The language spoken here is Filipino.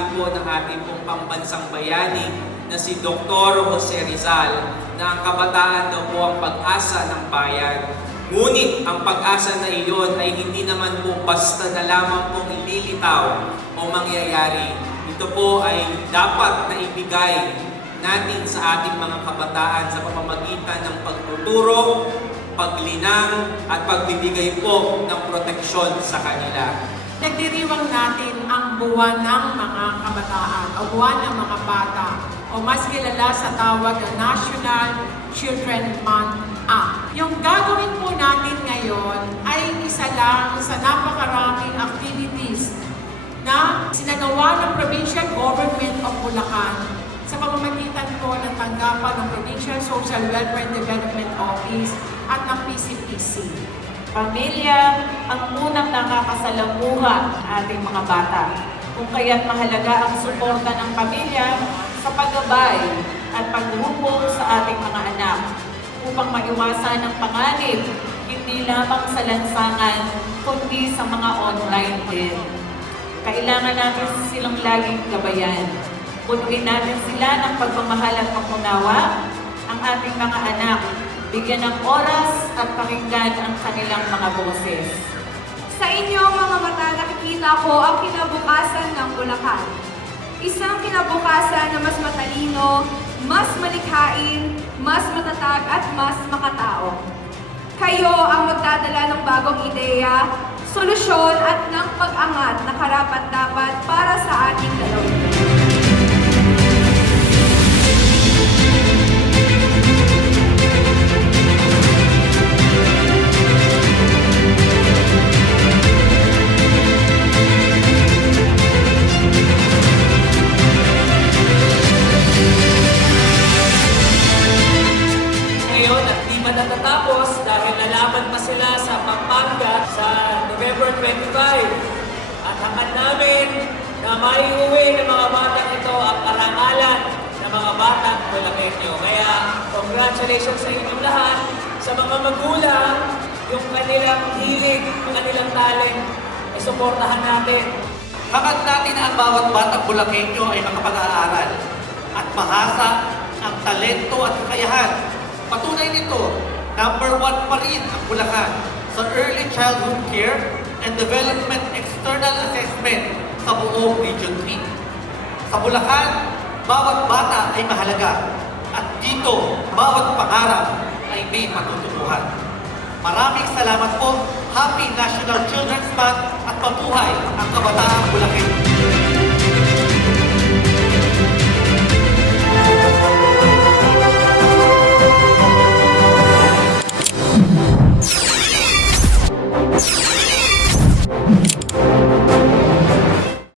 Sinasabi po ng ating pong pambansang bayani na si Dr. Jose Rizal na ang kabataan daw po ang pag-asa ng bayan. Ngunit ang pag-asa na iyon ay hindi naman po basta na lamang pong ililitaw o mangyayari. Ito po ay dapat na ibigay natin sa ating mga kabataan sa pamamagitan ng pagtuturo, paglinang at pagbibigay po ng proteksyon sa kanila. Nagdiriwang natin ang buwan ng mga kabataan o buwan ng mga bata o mas kilala sa tawag na National Children Month Act. Yung gagawin po natin ngayon ay isa lang sa napakaraming activities na sinagawa ng Provincial Government of Bulacan sa pamamagitan po ng tanggapan ng Provincial Social Welfare Development Office at ng PCPC. Pamilya ang unang nakakasalamuha ng ating mga bata. Kung kaya't mahalaga ang suporta ng pamilya sa paggabay at paghubog sa ating mga anak upang maiwasan ang panganib hindi lamang sa lansangan kundi sa mga online din. Kailangan natin silang laging gabayan. Punuin natin sila ng pagmamahal at pagkunawa ang ating mga anak bigyan ng oras at pakinggan ang kanilang mga boses. Sa inyo mga mata nakikita ko ang kinabukasan ng Bulacan. Isang kinabukasan na mas matalino, mas malikhain, mas matatag at mas makatao. Kayo ang magdadala ng bagong ideya, solusyon at ng pag-angat na karapat-dapat para sa di pa natatapos dahil lalaban pa sila sa Pampanga sa November 25. At hangad namin na maiuwi ng mga batang ito ang karangalan ng mga batang Bulakenyo. Kaya congratulations sa inyong lahat, sa mga magulang, yung kanilang hilig, yung kanilang talent, ay suportahan natin. Hangad natin na ang bawat batang Bulakenyo ay makapag-aaral at mahasa ang talento at kakayahan. Patunay nito, number one pa rin ang Bulacan sa early childhood care and development external assessment sa buong Region 3. Sa Bulacan, bawat bata ay mahalaga at dito, bawat pangarap ay may matututuhan. Maraming salamat po. Happy National Children's Month at mabuhay ang kabataang Bulacan.